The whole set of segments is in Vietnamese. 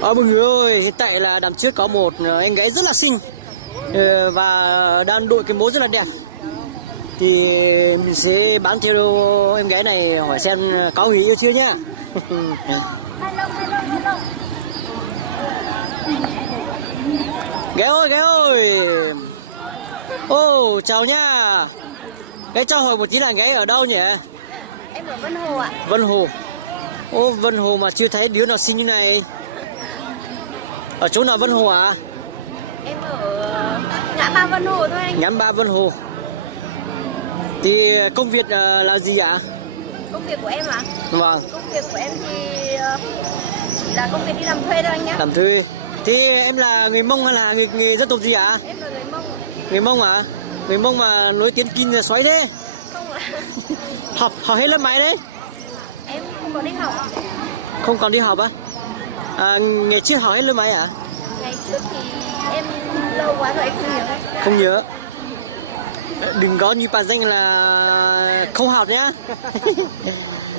Mọi người ơi, hiện tại là đằng trước có một em gái rất là xinh và đang đội cái mũ rất là đẹp. Thì mình sẽ bám theo em gái này hỏi xem có người yêu chưa nhá. Gái ơi. Ô, chào nhá. Gái cho hỏi một tí là gái ở đâu nhỉ? Em ở Vân Hồ ạ. Vân Hồ. Ô, Vân Hồ mà chưa thấy đứa nào xinh như này. Ở chỗ nào Vân Hồ à? Em ở ngã ba Vân Hồ thôi anh. Ngã ba Vân Hồ. Thì công việc là gì ạ? Công việc của em ạ? Vâng. Công việc của em thì chỉ là công việc đi làm thuê thôi anh nhé. Làm thuê. Thì em là người Mông hay là người dân tộc gì ạ? Em là người Mông. Người Mông à? Người Mông mà nói tiếng Kinh là xoáy thế. Không ạ. Học hết lớp mấy đấy? Em không có đi học. Không còn đi học á? Ngày trước học hết lớp mấy ạ? Ngày trước thì em lâu quá rồi em không nhớ. Không nhớ. Đừng có như bà danh là không học nhá.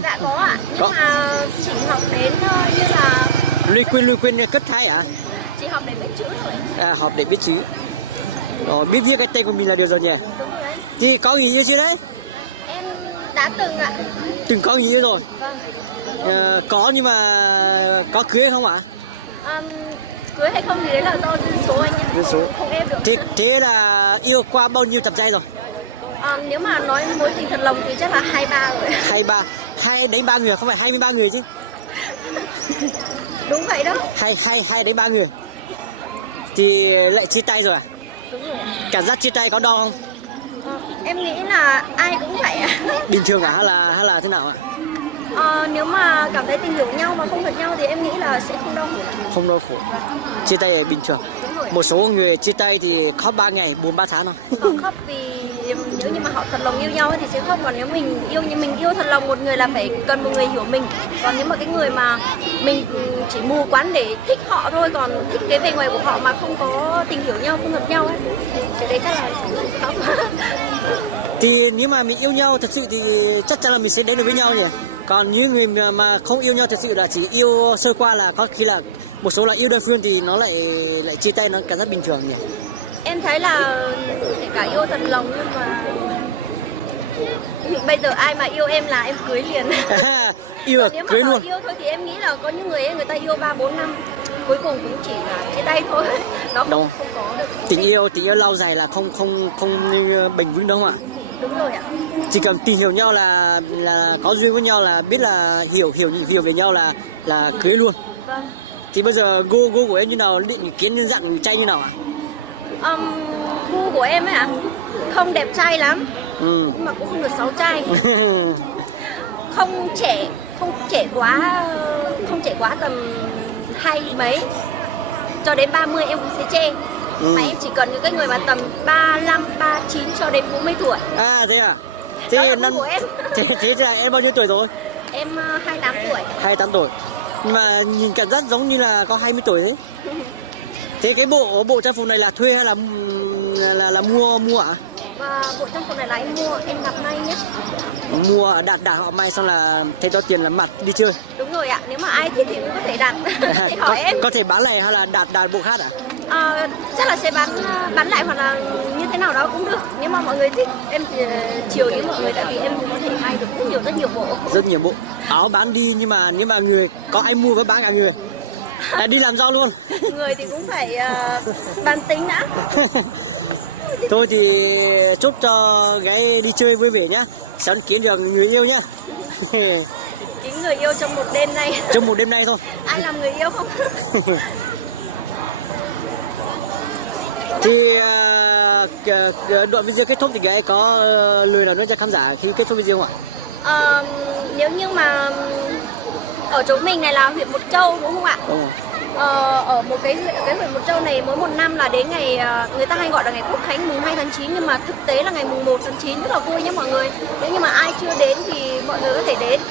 Dạ có ạ. Nhưng Có. mà chỉ học đến như là Lui quên cất hai ạ? chỉ học để biết chữ thôi. Học để biết chữ. Biết viết cái tên của mình là được rồi nhỉ? Đúng rồi đấy. Thì có người yêu chưa đấy? Em đã từng ạ. Từng có người yêu rồi. Vâng. Có nhưng mà có cưới không ạ? Cưới hay không thì đấy là do duyên số anh nhé. Duyên số. Không ép được. Thế là yêu qua bao nhiêu tập giai rồi? Nếu mà nói mối tình thật lòng thì chắc là 2-3 rồi. 23, 2 đến 3 người, không phải 23 người chứ? Đúng vậy đó. 2 đến 3 người. Thì lại chia tay rồi à? Đúng rồi. Cảm giác chia tay có đau không? Em nghĩ là ai cũng vậy ạ. Bình thường à hay là thế nào ạ? Nếu mà cảm thấy tình hiểu nhau mà không hợp nhau thì em nghĩ là sẽ không đau khổ. Không đau khổ. Chia tay là bình thường. Đúng rồi. Một số người chia tay thì khóc 3 ngày, buồn 3 tháng thôi. Họ khóc vì nếu như mà họ thật lòng yêu nhau thì sẽ khóc, còn nếu mình yêu thật lòng một người là phải cần một người hiểu mình. Còn nếu mà cái người mà mình chỉ mù quáng để thích họ thôi, còn thích cái bề ngoài của họ mà không có tình hiểu nhau, không hợp nhau ấy, thì cái đấy chắc là khóc. Thì nếu mà mình yêu nhau thật sự thì chắc chắn là mình sẽ đến được với nhau nhỉ. Còn những người mà không yêu nhau thật sự là chỉ yêu sơ qua là có khi là một số là yêu đơn phương thì nó lại chia tay, nó cảm giác bình thường nhỉ. Em thấy là kể cả yêu thật lòng nhưng mà bây giờ ai mà yêu em là em cưới liền. Yêu là Nếu mà cưới bảo luôn. yêu thôi thì em nghĩ là có những người ta yêu 3-4 năm cuối cùng cũng chỉ là chia tay thôi. Nó không có được Tình yêu lâu dài là không bền vững đâu ạ. Đúng rồi ạ. Chỉ cần tìm hiểu nhau là có duyên với nhau, là biết là hiểu về nhau là cưới luôn. Vâng. Thì bây giờ gu của em như nào, định kiến dạng trai như nào ạ? Gu của em ấy ạ, không đẹp trai lắm, Ừ. nhưng mà cũng không được xấu trai. không trẻ quá tầm 20 mấy cho đến 30 em cũng sẽ chê. Mà em chỉ cần những cái người mà tầm 35, 39 cho đến 40 tuổi. Thế à? Đó là gu của em. Thế là em bao nhiêu tuổi rồi? Em 28 tuổi. 28 tuổi. Nhưng mà nhìn cảm giác giống như là có 20 tuổi đấy. Thế cái bộ trang phục này là thuê hay là mua ạ? Và bộ trang phục này là em mua, em đặt may nhé. Mua đặt họ may xong là thay cho tiền là mặt đi chơi. Đúng rồi ạ, nếu mà ai thích thì cũng có thể đặt. Thì hỏi em. Có thể bán lại hay là đặt bộ khác à? Chắc là sẽ bán lại hoặc là như thế nào đó cũng được. Nếu mà mọi người thích em thì chiều với mọi người, tại vì em cũng có thể may được rất nhiều bộ. Rất nhiều bộ. Áo bán đi nhưng mà nếu mà người có ai mua với bán cả người. Đi làm rau luôn. Người thì cũng phải bán tính đã. Thôi thì chúc cho gái đi chơi vui vẻ nhá, sớm kiếm được người yêu nhá. Chính người yêu trong một đêm nay. Trong một đêm nay thôi. Ai làm người yêu không? Thì đoạn video kết thúc thì gái có lời nào nữa cho khán giả khi kết thúc video không ạ? Nếu như mà ở chỗ mình này là huyện Mộc Châu đúng không ạ? Đúng rồi. Ở một cái huyện Mộc Châu này mỗi một năm là đến ngày người ta hay gọi là ngày Quốc Khánh mùng 2 tháng 9, nhưng mà thực tế là ngày mùng 1 tháng 9, rất là vui nhé mọi người. Nếu như mà ai chưa đến thì mọi người có thể đến.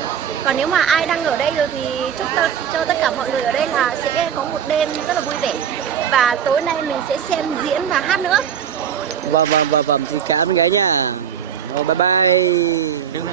Còn nếu mà ai đang ở đây rồi thì chúc cho tất cả mọi người ở đây là sẽ có một đêm rất là vui vẻ. Và tối nay mình sẽ xem diễn và hát nữa. Vâng, thì cảm ơn gái nha. Bye bye.